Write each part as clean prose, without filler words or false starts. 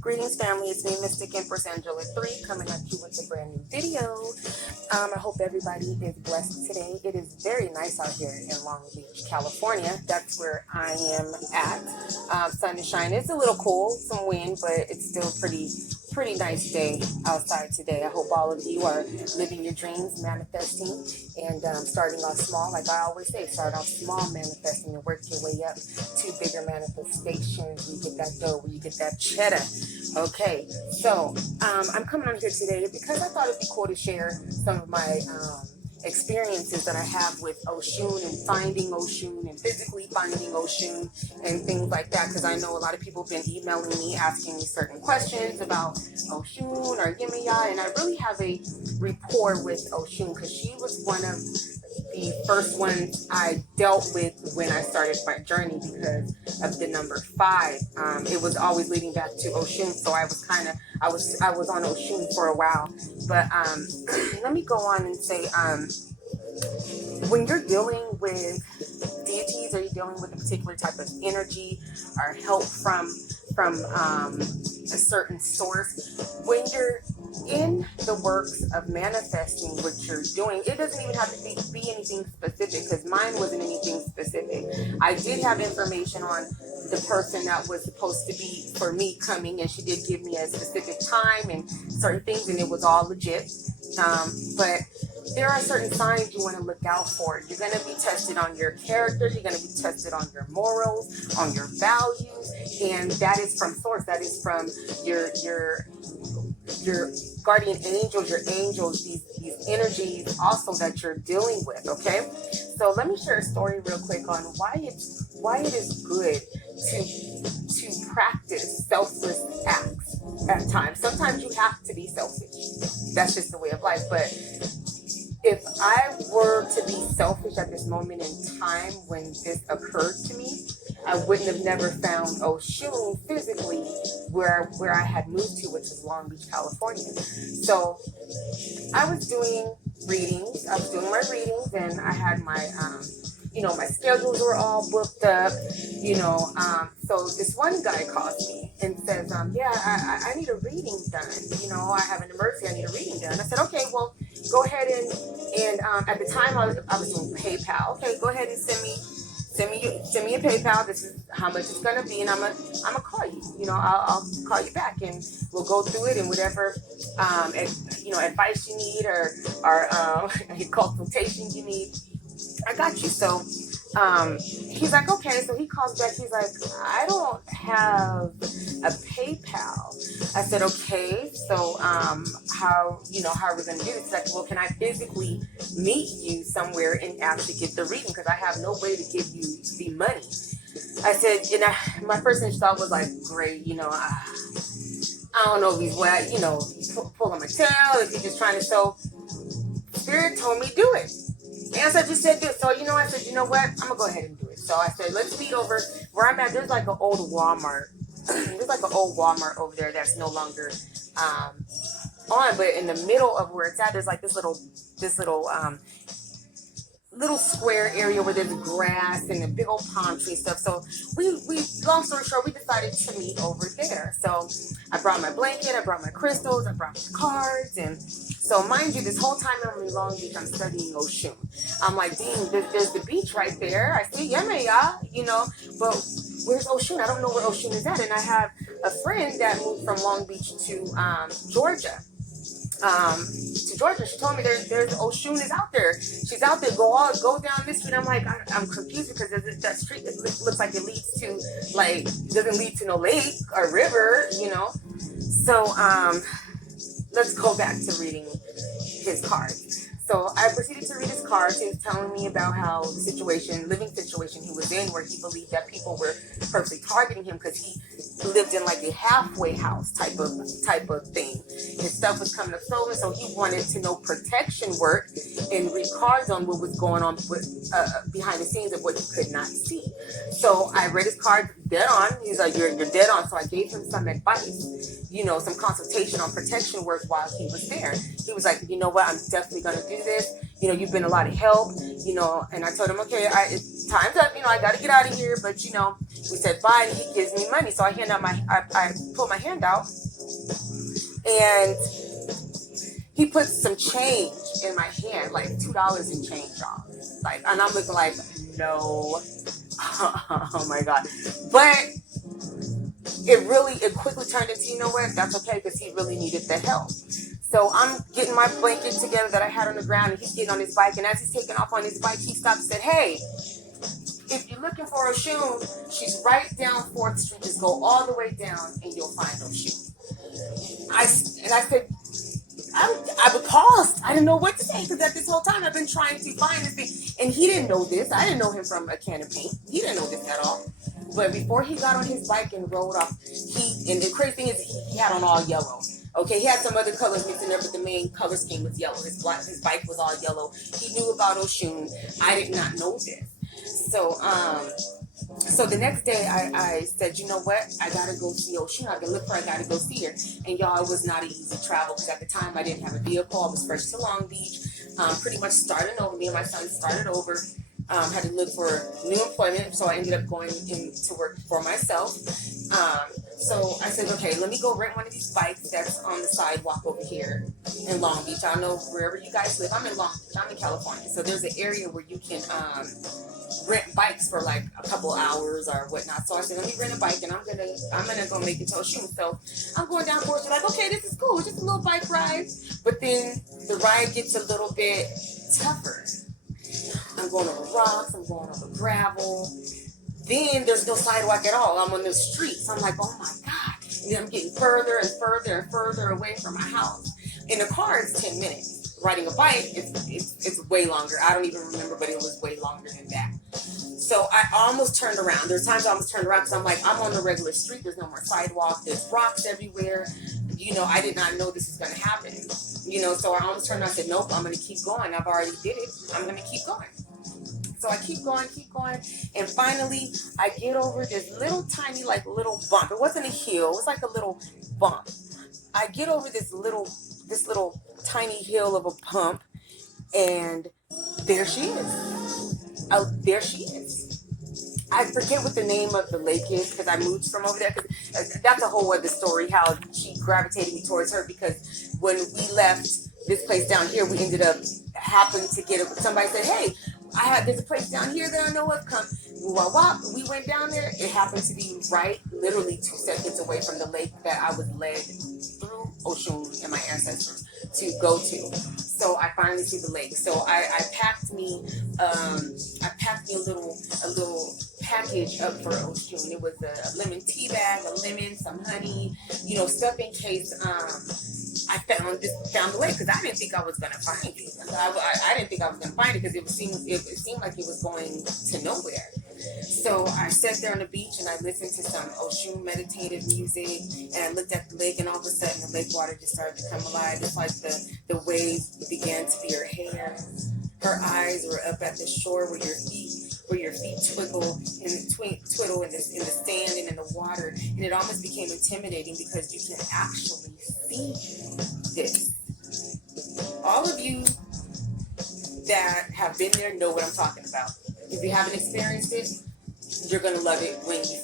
Greetings, family. It's me, Mystic Empress Angela 3, coming at you with a brand new video. I hope everybody is blessed today. It is very nice out here in Long Beach, California. That's where I am at. Sun is shining. It's a little cool, some wind, but it's still pretty nice day outside today. I hope all of you are living your dreams, manifesting, and starting off small. Like I always say, start off small, manifesting, and work your way up to bigger manifestations. Where you get that dough, where you get that cheddar. Okay, so I'm coming on here today because I thought it'd be cool to share some of my experiences that I have with OSHUN and finding OSHUN and physically finding OSHUN and things like that, because I know a lot of people have been emailing me asking me certain questions about OSHUN or Yemaya, and I really have a rapport with OSHUN because she was one of the first ones I dealt with when I started my journey because of the number 5. It was always leading back to OSHUN, so I was on OSHUN for a while. But let me go on and say, when you're dealing with deities or you're dealing with a particular type of energy or help from a certain source, when you're in the works of manifesting what you're doing, it doesn't even have to be anything specific, because mine wasn't anything specific. I did have information on the person that was supposed to be for me coming, and she did give me a specific time and certain things, and it was all legit. But there are certain signs you want to look out for. You're going to be tested on your character. You're going to be tested on your morals, on your values, and that is from source. That is from your guardian angels, these energies also that you're dealing with. Okay, so let me share a story real quick on why it is good to practice selfless acts at times. Sometimes you have to be selfish. That's just the way of life. But if I were to be selfish at this moment in time when this occurred to me, I wouldn't have never found OSHUN physically where I had moved to, which is Long Beach, California. So I was doing readings. I was doing my readings, and I had my my schedules were all booked up, so this one guy calls me and says, I need a reading done. I have an emergency, I need a reading done. I said, okay, well, go ahead and at the time I was doing PayPal. Okay, go ahead and send me a PayPal. This is how much it's gonna be, and I'm gonna call you. I'll call you back, and we'll go through it, and whatever advice you need or consultation you need, I got you. So he's like, okay. So he calls back. He's like, I don't have a PayPal. I said, okay. So how are we going to do this? He's like, well, can I physically meet you somewhere and actually get the reading? Because I have no way to give you the money. I said, my first initial thought was like, great. I don't know if he's pulling my tail, if he's just trying to. So Spirit told me do it. And so I just said this. So, I said, you know what? I'm going to go ahead and do it. So I said, let's meet over where I'm at. There's like an old Walmart. There's like an old Walmart over there that's no longer on. But in the middle of where it's at, there's like this little square area where there's grass and a big old palm tree stuff. So we long story short, we decided to meet over there. So I brought my blanket, I brought my crystals, I brought my cards, and so mind you, this whole time I'm in Long Beach, I'm studying OSHUN. I'm like, dang, there's the beach right there. I see Yemaya, but where's OSHUN? I don't know where OSHUN is at. And I have a friend that moved from Long Beach to Georgia. She told me there's OSHUN is out there. She's out there. Go down this street. I'm like, I'm confused because that street looks like it leads to doesn't lead to no lake or river, So let's go back to reading his cards. So I proceeded to read his cards. He was telling me about how the living situation he was in, where he believed that people were purposely targeting him because he lived in like a halfway house type of thing. His stuff was coming up stolen, so he wanted to know protection work and read cards on what was going on behind the scenes of what he could not see. So I read his card dead on. He's like, you're dead on. So I gave him some advice, some consultation on protection work while he was there. He was like, you know what, I'm definitely going to do this. You've been a lot of help, and I told him, okay, time's up, I got to get out of here. But, we said bye, and he gives me money. So I I pull my hand out, and he puts some change in my hand, like $2 in change, y'all. Like, and I'm looking like, no, oh my God. But it quickly turned into, you know what, that's okay, because he really needed the help. So I'm getting my blanket together that I had on the ground, and he's getting on his bike. And as he's taking off on his bike, he stopped and said, hey, if you're looking for OSHUN, she's right down 4th Street. Just go all the way down and you'll find OSHUN. I said, I paused. I didn't know what to say, because at this whole time I've been trying to find this thing. And he didn't know this. I didn't know him from a can of paint. He didn't know this at all. But before he got on his bike and rode off, and the crazy thing is he had on all yellow. Okay, he had some other colors mixed in there, but the main color scheme was yellow. His bike was all yellow. He knew about OSHUN. I did not know this. So the next day I said, you know what? I got to go see OSHUN. I've been looking for her. I got to go see her. And y'all, it was not an easy travel, because at the time I didn't have a vehicle. I was fresh to Long Beach. Pretty much starting over. Me and my son started over. Had to look for new employment, so I ended up going into work for myself. So I said, okay, let me go rent one of these bikes that's on the sidewalk over here in Long Beach. I don't know wherever you guys live. I'm in Long Beach. I'm in California. So there's an area where you can rent bikes for like a couple hours or whatnot. So I said, let me rent a bike, and I'm gonna go make it to OSHUN. So I'm going down 4th Street, like, okay, this is cool. It's just a little bike ride. But then the ride gets a little bit tougher. I'm going over rocks, I'm going over gravel. Then there's no sidewalk at all. I'm on the street. So I'm like, oh my God. And then I'm getting further and further and further away from my house. In the car, it's 10 minutes. Riding a bike, it's way longer. I don't even remember, but it was way longer than that. So I almost turned around. There's times I almost turned around, because I'm like, I'm on the regular street. There's no more sidewalk. There's rocks everywhere. I did not know this was going to happen. So I almost turned around and said, nope, I'm going to keep going. I've already did it. I'm going to keep going. So I keep going, and finally I get over this little tiny, little bump. It wasn't a hill, it was like a little bump. I get over this little tiny hill of a bump, and there she is. There she is. I forget what the name of the lake is, because I moved from over there. Cause that's a whole other story, how she gravitated me towards her, because when we left this place down here, we ended up happening to get somebody said, hey, there's a place down here that I know of. Come, we went down there. It happened to be literally 2 seconds away from the lake that I was led through OSHUN and my ancestors to go to. So I finally see the lake. So I packed me a little package up for OSHUN. It was a lemon tea bag, a lemon, some honey, stuff in case I found the lake, because I didn't think I was gonna find it. I didn't think I was gonna find it, because it seemed like it was going to nowhere. So I sat there on the beach and I listened to some OSHUN meditative music, and I looked at the lake, and all of a sudden the lake water just started to come alive. It's like the waves began to be her hair. Her eyes were up at the shore where your feet twiddle in the sand and in the water, and it almost became intimidating, because you can actually see this. All of you that have been there know what I'm talking about. If you haven't experienced it, you're gonna love it when you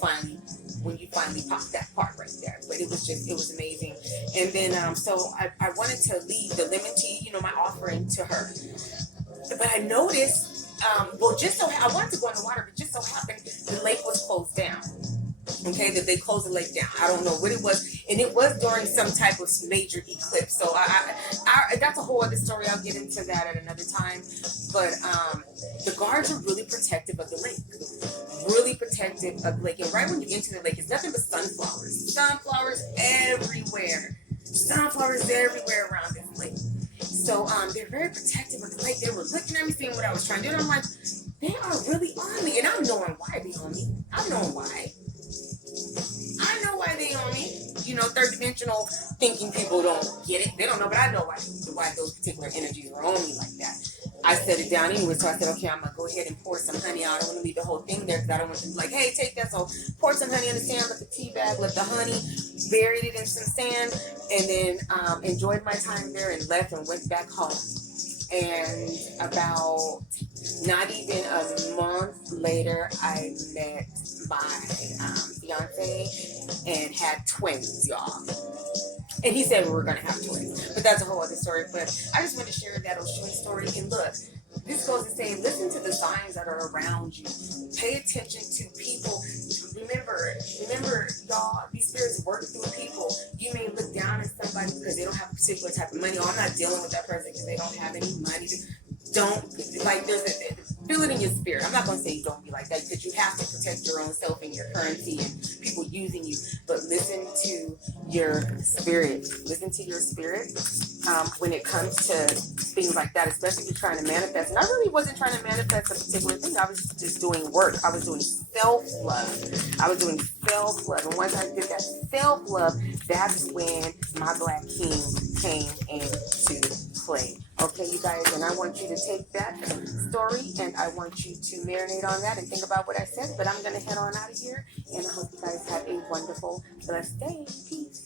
finally pop that part right there. But it was amazing. And then so I wanted to leave the lemon tea, my offering, to her. But I noticed, I wanted to go in the water, but just so happened the lake was closed down. Okay, that they closed the lake down. I don't know what it was, and it was during some type of major eclipse. So I that's a whole other story. I'll get into that at another time. But the guards are really protective of the lake. Really protective of the lake. And right when you enter the lake, it's nothing but sunflowers. Sunflowers everywhere. Sunflowers everywhere around this lake. So they're very protective of the lake. They were looking at me, seeing what I was trying to do, and I'm like, they are really on me. And I'm knowing why they on me. I'm knowing why. I know why they on me. Third dimensional thinking people don't get it. They don't know, but I know why those particular energies are on me like that. I set it down anyway, so I said, okay, I'm going to go ahead and pour some honey out. I don't want to leave the whole thing there, because I don't want to be like, hey, take that. So pour some honey in the sand, let the tea bag, let the honey, buried it in some sand, and then enjoyed my time there and left and went back home. And about Not even a month later, I met my fiance and had twins, y'all. And he said we were going to have twins. But that's a whole other story. But I just want to share that OSHUN story. And look, this goes to say, listen to the signs that are around you. Pay attention to people. Remember, y'all, these spirits work through people. You may look down at somebody because they don't have a particular type of money. Oh, I'm not dealing with that person because they don't have any money. Don't, like, feel it in your spirit. I'm not going to say don't be like that, because you have to protect your own self and your currency and people using you. But listen to your spirit. Listen to your spirit when it comes to things like that, especially if you're trying to manifest. And I really wasn't trying to manifest a particular thing. I was just doing work. I was doing self-love. And once I did that self-love, that's when my Black King came into play. Okay, you guys, and I want you to take that story and I want you to marinate on that and think about what I said. But I'm going to head on out of here, and I hope you guys have a wonderful, blessed day. Peace.